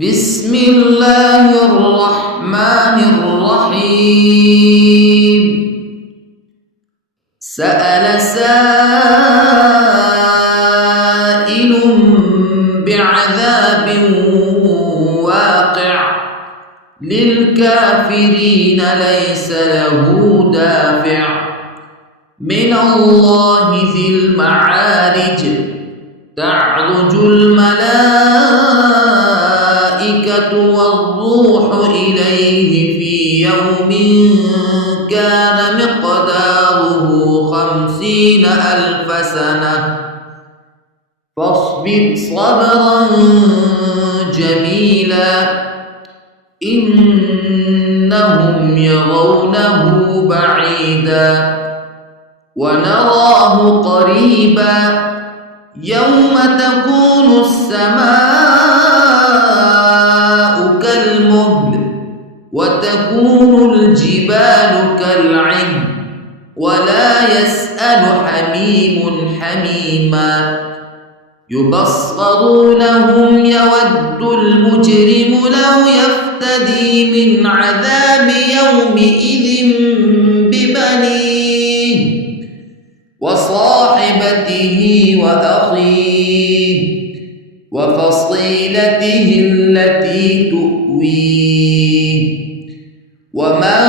بسم الله الرحمن الرحيم. سأل سائل بعذاب واقع للكافرين ليس له دافع من الله ذي المعارج تعرج الملائكة والروح إليه في يوم كان مقداره 50,000 سنة فاصبر صبرا جميلا إنهم يرونه بعيدا ونراه قريبا يوم تكون السماء كالمهل وتكون الجبال كالعهن ولا يسأل حميم حميما يبصرونهم يود المجرم لو يفتدي من عذاب يومئذ ببنيه وصاحبته وأخيه وفصيلته التي تؤويه ومن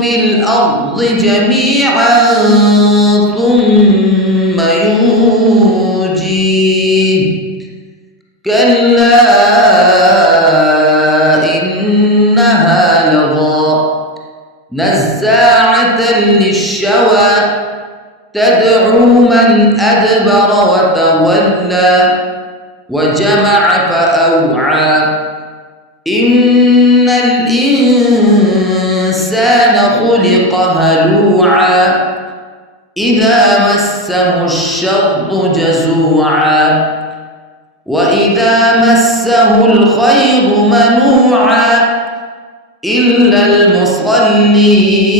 في الأرض جميعا ثم ينجيه كلا إنها لظى نزاعة للشوى تدعو من أدبر وتولى وجمع فأوعى إن الإنسان خلق هلوعا إذا مسه الشر جزوعا وإذا مسه الخير منوعا إلا المصلين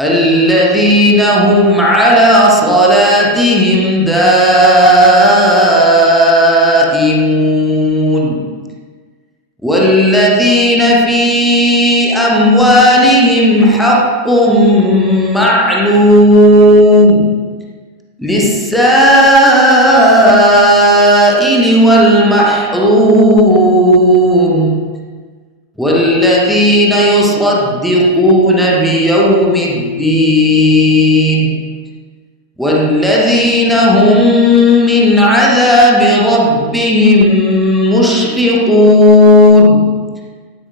الذين هم على صلاتهم دائمون والذين في أموالهم حق معلوم للسائل والمحروم والذين يصدقون بيوم الدين والذين هم من عذاب ربهم مشفقون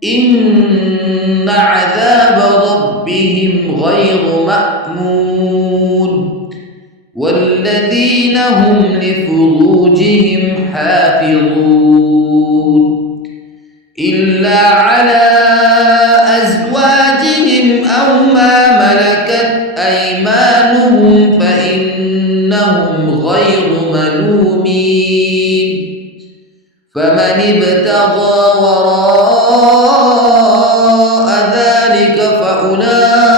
إن عذاب ربهم غير مأمون والذين هم لفروجهم حافظون إلا على أزواجهم أو ما ملكت أيمانهم فإنهم غير ملومين فمن ابتغى وراء ذلك فأولئك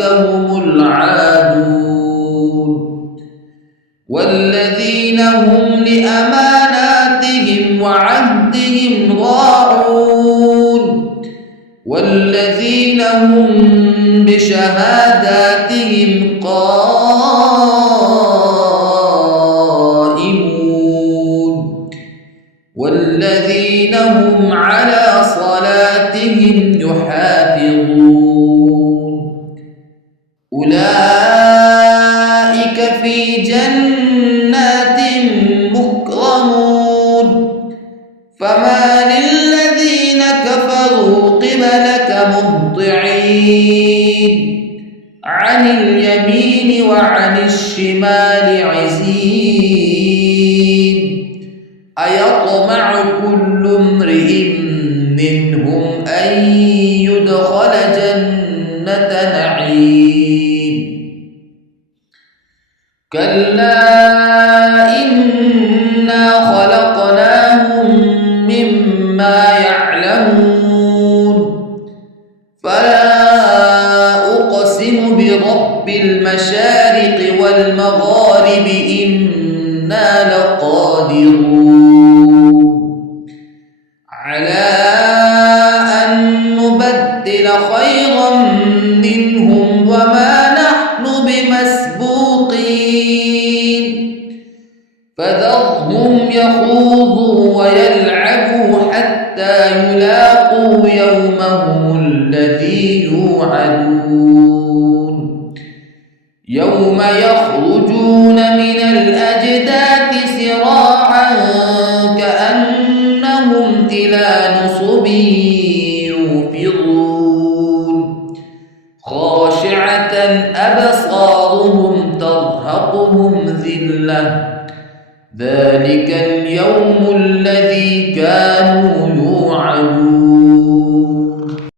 هم العادون والذين هم لأماناتهم وعهدهم راعون والذين هم بشهاداتهم قائمون والذين هم على صلاتهم يحافظون أولئك في جنات مكرمون فما للذين كفروا قبلك مهطعين عن اليمين وعن الشمال عزين أيطمع كل امرئ منهم أن يدخل جنة نعيم كلا إنا خلقناهم مما يعلمون فلا أقسم برب المشارق والمغارب إنا لقادرون فذرهم يخوضوا ويلعبوا حتى يلاقوا يومهم الذي يوعدون يوم يخرجون من الأجداث سراعا كأنهم إلى نصب يوفضون خاشعة أبصارهم ترهقهم ذلة ذلك اليوم الذي كانوا يوعدون